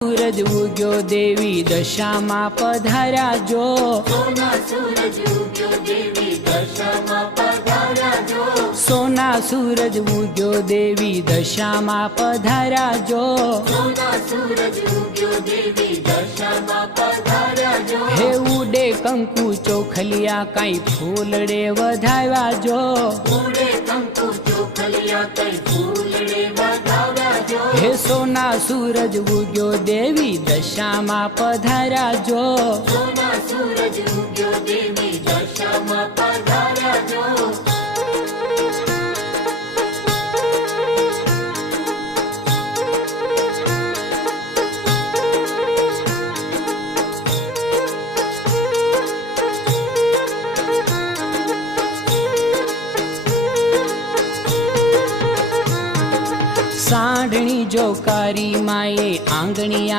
सूरज उग्यो देवी दशामा पधार्या जो। सोना सूरज उग्यो देवी दशामा पधार्या जो। सोना सूरज उग्यो देवी दशामा पधार्या जो। सोना सूरज उग्यो देवी दशामा पधार्या जो। हे उडे कंकु चोखलिया काई फूलड़े वधाव्या जो। उडे कंकु चोखलिया काई फूलड़े वधाव्या जो। हे सोना सूरज उग्यो देवी दशामा पधार्या जो। सोना सूरज उग्यो देवी दशामा पधार्या जो। साढ़णी जो कारी माए आंगणिया